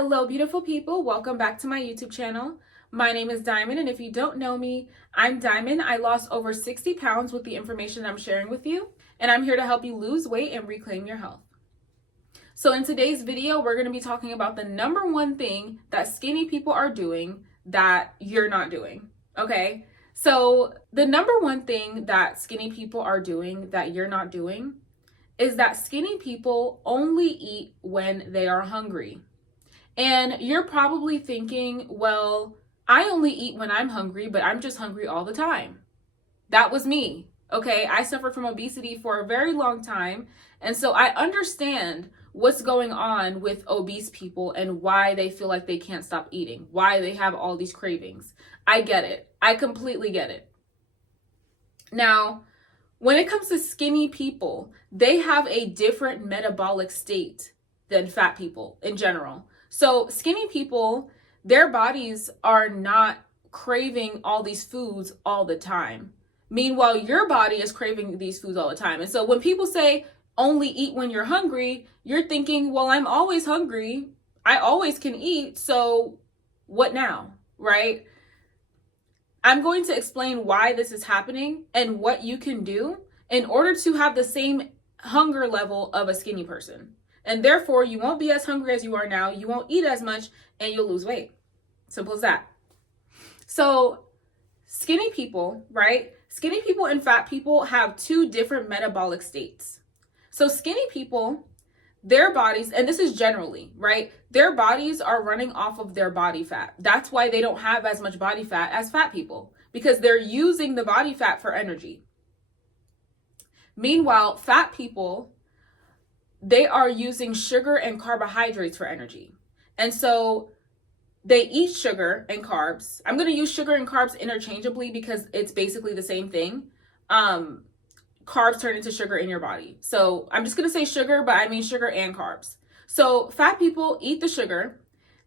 Hello, beautiful people. Welcome back to my YouTube channel. My name is Diamond, and if you don't know me, I'm Diamond. I lost over 60 pounds with the information I'm sharing with you, and I'm here to help you lose weight and reclaim your health. So in today's video, we're going to be talking about the number one thing that skinny people are doing that you're not doing, okay? So the number one thing that skinny people are doing that you're not doing is that skinny people only eat when they are hungry. And you're probably thinking, well, I only eat when I'm hungry, but I'm just hungry all the time. That was me. Okay. I suffered from obesity for a very long time. And so I understand what's going on with obese people and why they feel like they can't stop eating, why they have all these cravings. I get it. I completely get it. Now, when it comes to skinny people, they have a different metabolic state than fat people in general. So skinny people, their bodies are not craving all these foods all the time. Meanwhile, your body is craving these foods all the time. And so when people say only eat when you're hungry, you're thinking, well, I'm always hungry. I always can eat. So what now, right? I'm going to explain why this is happening and what you can do in order to have the same hunger level of a skinny person. And therefore, you won't be as hungry as you are now. You won't eat as much and you'll lose weight. Simple as that. So skinny people, right? Skinny people and fat people have two different metabolic states. So skinny people, their bodies, and this is generally, right? Their bodies are running off of their body fat. That's why they don't have as much body fat as fat people, because they're using the body fat for energy. Meanwhile, fat people, they are using sugar and carbohydrates for energy. And so they eat sugar and carbs. I'm going to use sugar and carbs interchangeably because it's basically the same thing. Carbs turn into sugar in your body. So I'm just going to say sugar, but I mean sugar and carbs. So fat people eat the sugar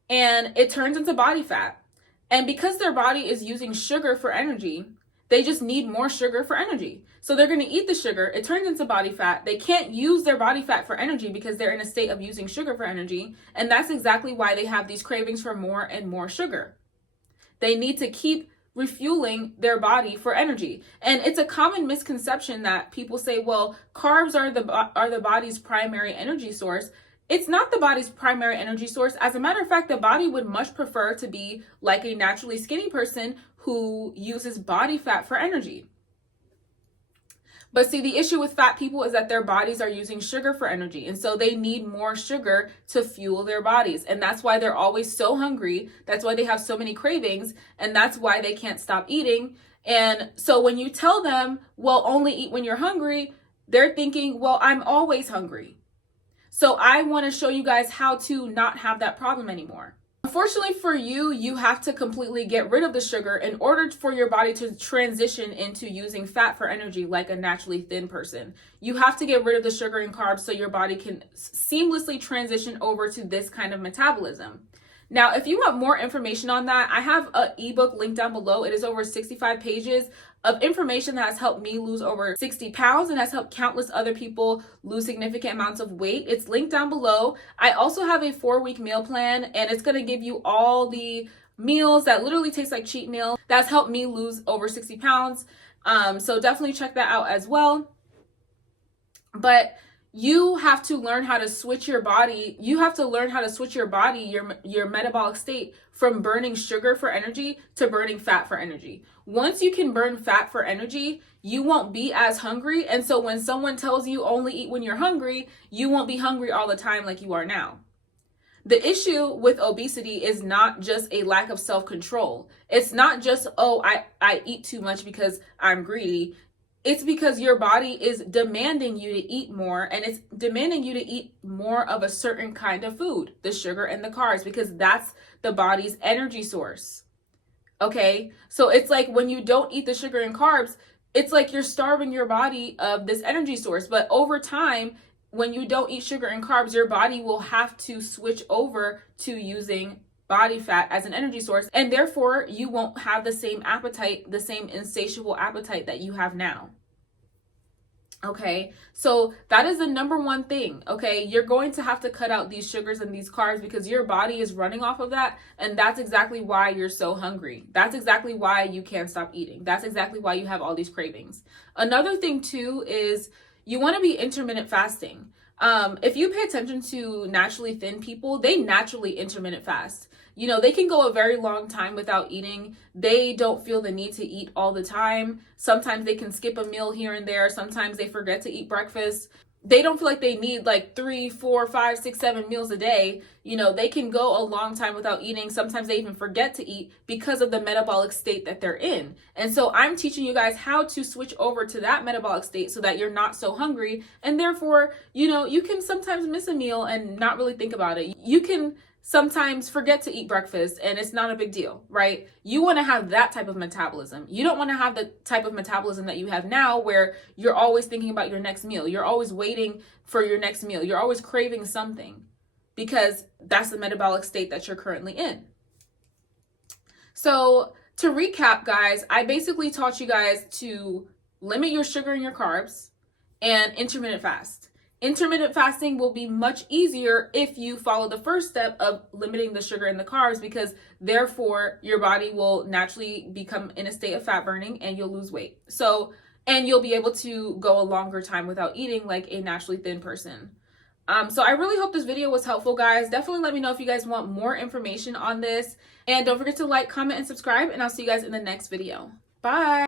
and it turns into body fat. And because their body is using sugar for energy, they just need more sugar for energy. So they're going to eat the sugar. It turns into body fat. They can't use their body fat for energy because they're in a state of using sugar for energy. And that's exactly why they have these cravings for more and more sugar. They need to keep refueling their body for energy. And it's a common misconception that people say, well, carbs are the body's primary energy source. It's not the body's primary energy source. As a matter of fact, the body would much prefer to be like a naturally skinny person who uses body fat for energy. But see, the issue with fat people is that their bodies are using sugar for energy. And so they need more sugar to fuel their bodies. And that's why they're always so hungry. That's why they have so many cravings. And that's why they can't stop eating. And so when you tell them, well, only eat when you're hungry, they're thinking, well, I'm always hungry. So I want to show you guys how to not have that problem anymore. Unfortunately for you, you have to completely get rid of the sugar in order for your body to transition into using fat for energy like a naturally thin person. You have to get rid of the sugar and carbs so your body can seamlessly transition over to this kind of metabolism. Now, if you want more information on that, I have an ebook linked down below. It is over 65 pages of information that has helped me lose over 60 pounds and has helped countless other people lose significant amounts of weight. It's linked down below. I also have a 4-week meal plan, and it's going to give you all the meals that literally taste like cheat meal. That's helped me lose over 60 pounds. So definitely check that out as well. But you have to learn how to switch your body. You have to learn how to switch your body, your metabolic state from burning sugar for energy to burning fat for energy. Once you can burn fat for energy, you won't be as hungry. And so when someone tells you only eat when you're hungry, you won't be hungry all the time like you are now. The issue with obesity is not just a lack of self-control. It's not just, oh, I eat too much because I'm greedy. It's because your body is demanding you to eat more, and it's demanding you to eat more of a certain kind of food, the sugar and the carbs, because that's the body's energy source. Okay? So it's like when you don't eat the sugar and carbs, it's like you're starving your body of this energy source. But over time, when you don't eat sugar and carbs, your body will have to switch over to using body fat as an energy source, and therefore you won't have the same appetite, the same insatiable appetite that you have now. Okay, so that is the number one thing. Okay, you're going to have to cut out these sugars and these carbs because your body is running off of that. And that's exactly why you're so hungry. That's exactly why you can't stop eating. That's exactly why you have all these cravings. Another thing, too, is you want to be intermittent fasting. If you pay attention to naturally thin people, they naturally intermittent fast. You know, they can go a very long time without eating. They don't feel the need to eat all the time. Sometimes they can skip a meal here and there. Sometimes they forget to eat breakfast. They don't feel like they need like 3, 4, 5, 6, 7 meals a day. You know, they can go a long time without eating. Sometimes they even forget to eat because of the metabolic state that they're in. And so I'm teaching you guys how to switch over to that metabolic state so that you're not so hungry. And therefore, you know, you can sometimes miss a meal and not really think about it. You can sometimes forget to eat breakfast and it's not a big deal, right? You want to have that type of metabolism. You don't want to have the type of metabolism that you have now where you're always thinking about your next meal. You're always waiting for your next meal. You're always craving something because that's the metabolic state that you're currently in. So to recap, guys, I basically taught you guys to limit your sugar and your carbs and intermittent fast. Intermittent fasting will be much easier if you follow the first step of limiting the sugar and the carbs, because therefore your body will naturally become in a state of fat burning and you'll lose weight. So, and you'll be able to go a longer time without eating like a naturally thin person. So I really hope this video was helpful, guys. Definitely let me know if you guys want more information on this. And don't forget to like, comment, and subscribe, and I'll see you guys in the next video. Bye.